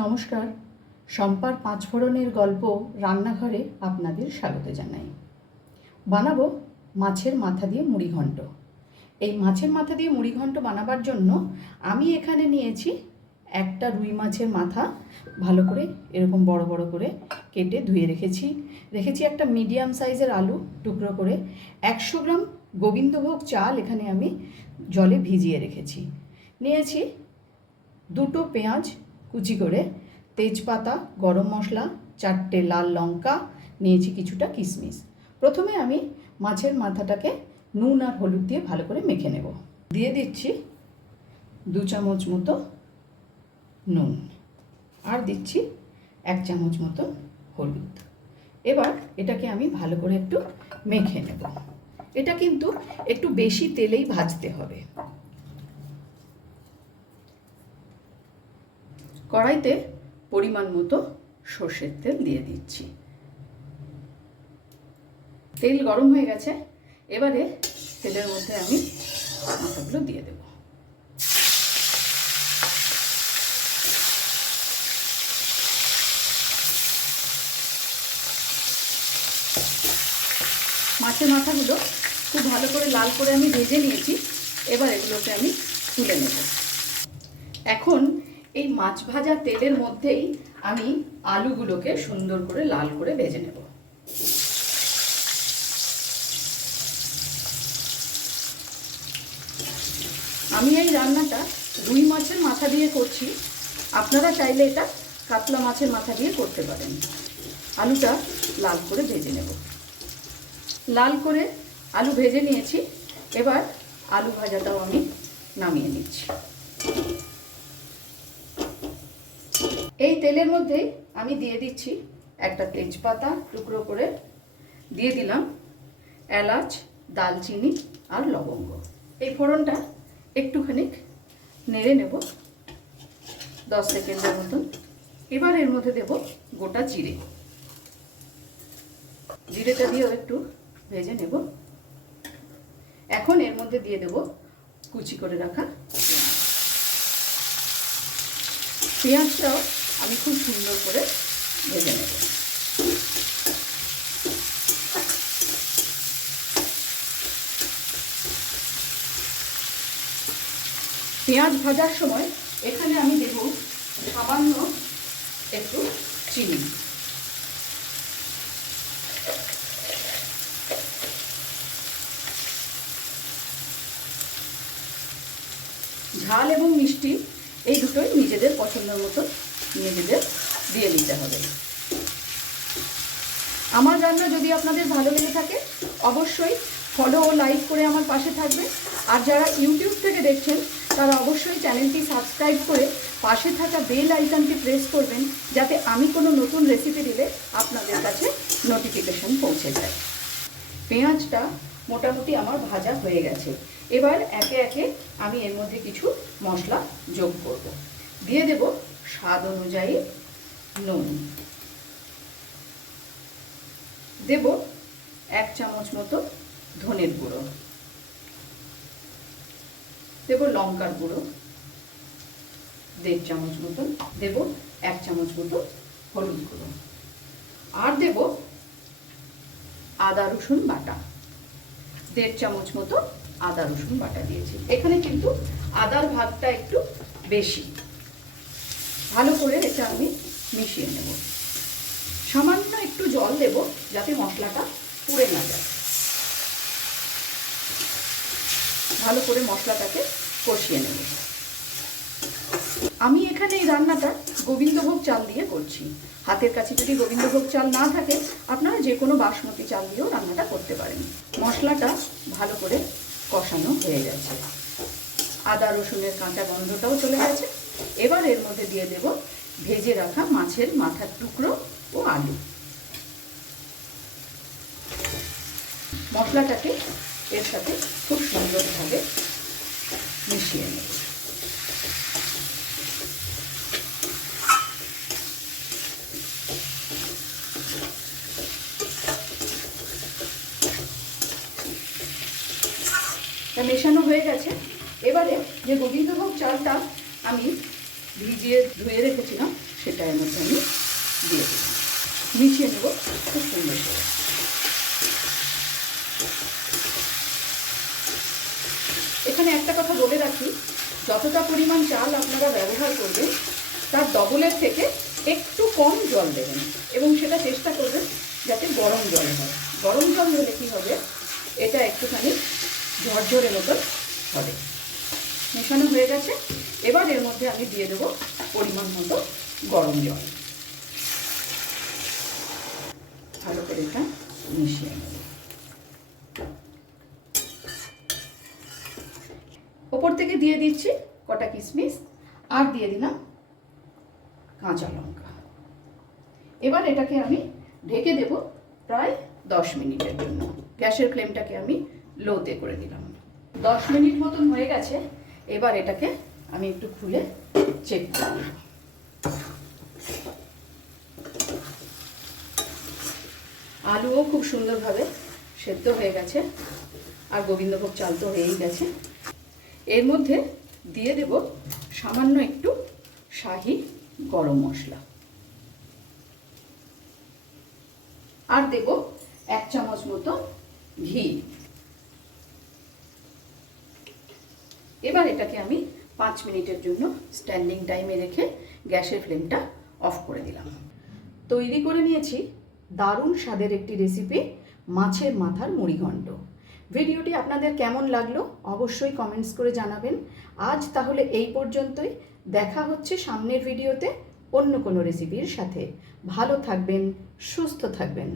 নমস্কার। শম্পার পাঁচফোড়নের গল্প রান্নাঘরে আপনাদের স্বাগত জানাই। বানাবো মাছের মাথা দিয়ে মুড়িঘণ্ট এই মাছের মাথা দিয়ে মুড়িঘণ্ট বানাবার জন্য আমি এখানে নিয়েছি একটা রুই মাছের মাথা। ভালো করে এরকম বড় বড় করে কেটে ধুয়ে রেখেছি। রেখেছি একটা মিডিয়াম সাইজের আলু টুকরো করে। একশো গ্রাম গোবিন্দভোগ চাল এখানে আমি জলে ভিজিয়ে রেখেছি। নিয়েছি দুটো পেঁয়াজ কুচি করে তেজপাতা, গরম মশলা, চারটে লাল লঙ্কা, নিয়েছি কিছুটা কিশমিশ প্রথমে আমি মাছের মাথাটাকে নুন আর হলুদ দিয়ে ভালো করে মেখে নেব। দিয়ে দিচ্ছি দু চামচ মতো নুন আর দিচ্ছি এক চামচ মতো হলুদ। এবার এটাকে আমি ভালো করে একটু মেখে নেব। এটা কিন্তু একটু বেশি তেলেই ভাজতে হবে। কড়াইতে পরিমাণ মতো সর্ষের তেল দিয়ে দিচ্ছি। তেল গরম হয়ে গেছে, এবারে তেলের মধ্যে আমি মাথাগুলো দিয়ে দেব। মাছের মাথাগুলো খুব ভালো করে লাল করে আমি ভেজে নিয়েছি, এবার এগুলোকে আমি তুলে নেব। এখন এই মাছ ভাজা তেলের মধ্যেই আমি আলুগুলোকে সুন্দর করে লাল করে ভেজে নেব। আমি এই রান্নাটা রুই মাছের মাথা দিয়ে করছি। আপনারা চাইলে এটা কাতলা মাছের মাথা দিয়ে করতে পারেন। আলুটা লাল করে ভেজে নেব। লাল করে আলু ভেজে নিয়েছি। এবার আলু ভাজাটাও আমি নামিয়ে নিচ্ছি এই তেলের মধ্যেই আমি দিয়ে দিচ্ছি একটা তেজপাতা টুকরো করে। দিয়ে দিলাম এলাচ, দালচিনি আর লবঙ্গ। এই ফোড়নটা একটুখানি নেড়ে নেব দশ সেকেন্ডের মতন। এবার এর মধ্যে দেব গোটা জিরে। জিরেটা দিয়েও একটু ভেজে নেব। এখন এর মধ্যে দিয়ে দেব কুচি করে রাখা পেঁয়াজটাও আমি খুব সুন্দর করে ভেজে নেব। পেঁয়াজ ভাজার সময় এখানে আমি দেব সামান্য একটু চিনি। ঝাল এবং মিষ্টি এই দুটোই নিজেদের পছন্দ মতো নিজেদের দিয়ে নিতে হবে। আমার রান্না যদি আপনাদের ভালো লেগে থাকে, অবশ্যই ফলো ও লাইক করে আমার পাশে থাকবে। আর যারা ইউটিউব থেকে দেখছেন, তারা অবশ্যই চ্যানেলটি সাবস্ক্রাইব করে পাশে থাকা বেল আইকনটি প্রেস করবেন, যাতে আমি কোনো নতুন রেসিপি দিলে আপনাদের কাছে নোটিফিকেশন পৌঁছে যায়। পেঁয়াজটা মোটামুটি আমার ভাজা হয়ে গেছে। এবার একে একে আমি এর মধ্যে কিছু মশলা যোগ করব। দিয়ে দেব স্বাদ অনুযায়ী নুন। দেব এক চামচ মতো ধনের গুঁড়ো। দেব লঙ্কার গুঁড়ো। দেড় চামচ মতো, দেব এক চামচ মতো হলুদ গুঁড়ো। আর দেব আদা, রসুন বাটা। দেড় চামচ মতো আদা, রসুন বাটা দিয়েছি। এখানে কিন্তু আদার ভাগটা একটু বেশি। ভালো করে এটা আমি মিশিয়ে নেব। সামান্য একটু জল দেব যাতে মশলাটা পুড়ে না যায়। ভালো করে মশলাটাকে কষিয়ে নেব। আমি এখানে এই রান্নাটা গোবিন্দভোগ চাল দিয়ে করছি। হাতের কাছে যদি গোবিন্দভোগ চাল না থাকে, আপনারা যে কোনো বাসমতি চাল দিয়েও রান্নাটা করতে পারেন। মশলাটা ভালো করে কষানো হয়ে গেছে। আদা, রসুনের কাঁচা গন্ধটাও চলে গেছে। এবার এর মধ্যে দিয়ে দেব ভেজে রাখা মাছের মাথার টুকরো ও আলু। মশলাটাকে এর সাথে খুব সুন্দরভাবে মিশিয়ে নেব। মেশানো হয়ে গেছে। এবারে যে গোবিন্দভোগ চালটা আমি ভিজিয়ে ধুয়ে রেখেছিলাম সেটা এর মধ্যে আমি দিয়ে দেবো মিশিয়ে নেব, খুব সুন্দর করে। এখানে একটা কথা বলে রাখি, যতটা পরিমাণ চাল আপনারা ব্যবহার করবেন, তার ডবলের থেকে একটু কম জল দেবেন এবং সেটা চেষ্টা করবেন যাতে গরম জল হয়। গরম জল হলে কী হবে? এটা একটুখানি ঝরঝরে মতন হবে। মেশানো হয়ে গেছে। এবার এর মধ্যে আমি দিয়ে দেবো পরিমাণ মতো গরম জল। ভালো করে এটা মিশিয়ে নেব। ওপর থেকে দিয়ে দিচ্ছি কটা কিশমিশ আর দিয়ে দিলাম কাঁচা লঙ্কা। এবার এটাকে আমি ঢেকে দেব প্রায় দশ মিনিটের জন্য। গ্যাসের ফ্লেমটাকে আমি লোতে করে দিলাম। দশ মিনিট মতন হয়ে গেছে, এবার এটাকে আমি একটু খুলে চেক করব আলুও খুব সুন্দরভাবে সেদ্ধ হয়ে গেছে আর গোবিন্দভোগ চাল তো হয়েই গেছে। এর মধ্যে দিয়ে দেব সামান্য একটু শাহি গরম মশলা। আর দেব এক চামচ মতো ঘি। এবার এটাকে আমি পাঁচ মিনিটের জন্য স্ট্যান্ডিং টাইমে রেখে গ্যাসের ফ্লেমটা অফ করে দিলাম। তৈরি করে নিয়েছি দারুণ স্বাদের একটি রেসিপি মাছের মাথার মুড়িঘণ্ট ভিডিওটি আপনাদের কেমন লাগল অবশ্যই কমেন্টস করে জানাবেন। আজ তাহলে এই পর্যন্তই। দেখা হচ্ছে সামনের ভিডিওতে অন্য কোনো রেসিপির সাথে। ভালো থাকবেন, সুস্থ থাকবেন।